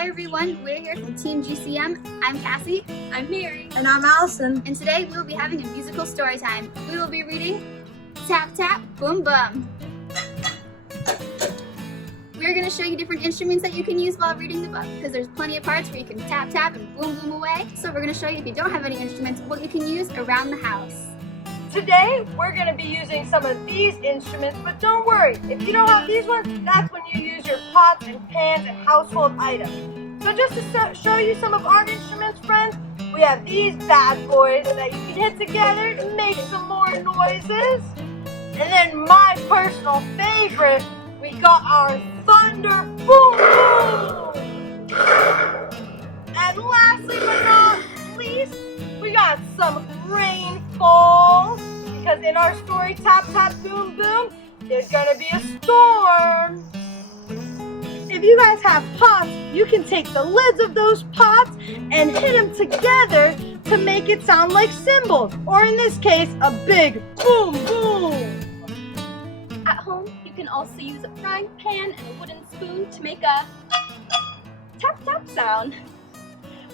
Hi everyone, we're here from Team GCM. I'm Cassie. I'm Mary. And I'm Allison. And today we will be having a musical story time. We will be reading Tap Tap Boom Boom. We're going to show you different instruments that you can use while reading the book, because there's plenty of parts where you can tap tap and boom boom away. So we're going to show you, if you don't have any instruments, what you can use around the house. Today, we're going to be using some of these instruments, but don't worry, if you don't have these ones, that's when you use your pots and pans and household items. So just to show you some of our instruments, friends, we have these bad boys that you can hit together to make some more noises. And then my personal favorite, we got our Thunder Boom Boom! And lastly but not least, we got some rainfall, because in our story Tap Tap Boom Boom, there's gonna be a storm. If you guys have pots, you can take the lids of those pots and hit them together to make it sound like cymbals, or in this case, a big boom boom. At home, you can also use a frying pan and a wooden spoon to make a tap tap sound.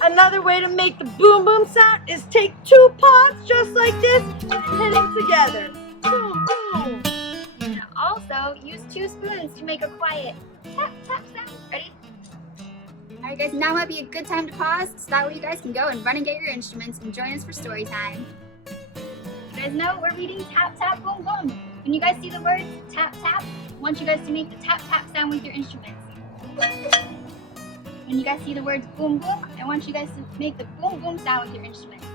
Another way to make the boom boom sound is take two pots just like this and hit them together. Boom boom. And also use two spoons to make a quiet tap tap sound. Ready? Alright guys, now might be a good time to pause so that way you guys can go and run and get your instruments and join us for story time. You guys know we're reading Tap Tap Boom Boom. When you guys see the words tap tap, I want you guys to make the tap tap sound with your instruments. When you guys see the words boom boom, I want you guys to make the boom boom sound with your instruments.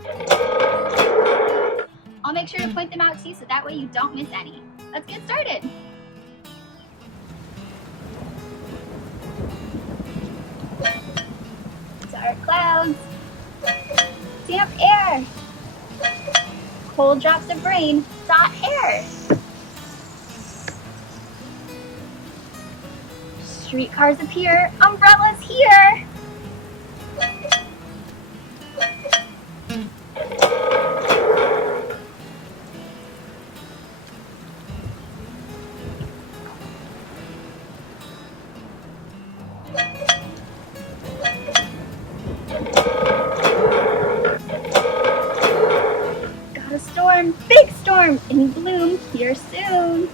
I'll make sure to point them out to you so that way you don't miss any. Let's get started. Dark clouds, damp air, cold drops of rain, hot hair. Streetcars appear, umbrellas here. Got a storm, big storm, in bloom here soon.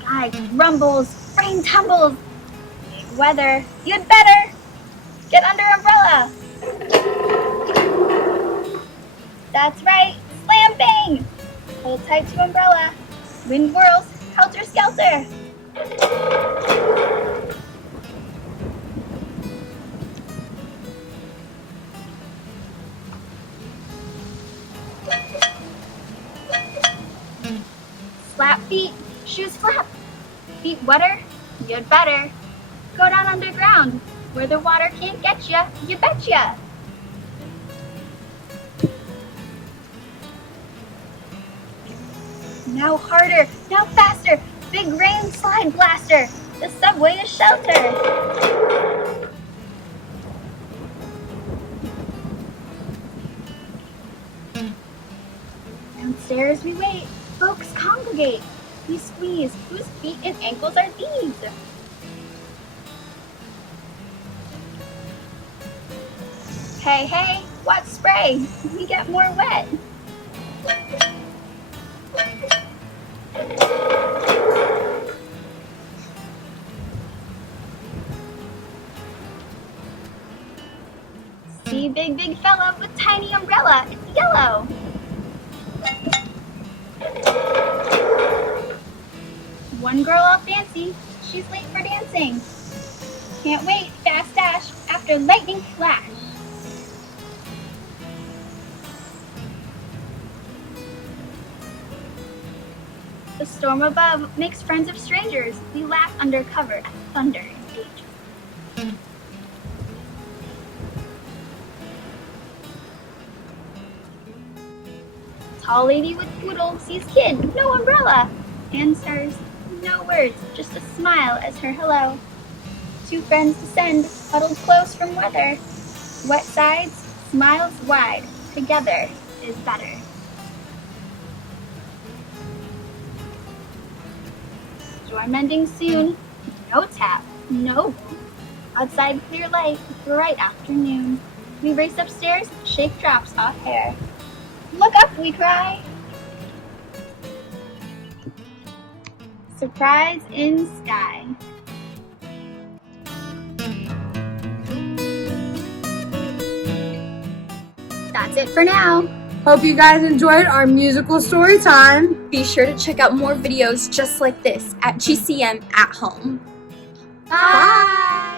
Sky rumbles, rain tumbles. Big weather, you'd better get under umbrella. That's right, slam bang. Hold tight to umbrella. Wind whirls, helter skelter. Slap feet, shoes flap. Feet wetter, you'd better go down underground where the water can't get ya, you betcha. Now harder, now faster, big rain slide blaster. The subway is shelter. Downstairs we wait, folks congregate. We squeeze, whose feet and ankles are these? Hey, hey, watch spray, we get more wet. See big fella with tiny umbrella, it's yellow. One girl all fancy, she's late for dancing. Can't wait, fast dash, after lightning flash. The storm above makes friends of strangers. We laugh under cover at thunder and danger. Tall lady with poodle sees kid, no umbrella. Answers, no words, just a smile as her hello. Two friends descend, huddled close from weather. Wet sides, smiles wide, together is better. Storm ending soon. No tap, no boom. Outside clear light, bright afternoon. We race upstairs, shake drops off hair. Look up, we cry. Surprise in sky. That's it for now. Hope you guys enjoyed our musical story time. Be sure to check out more videos just like this at GCM at home. Bye.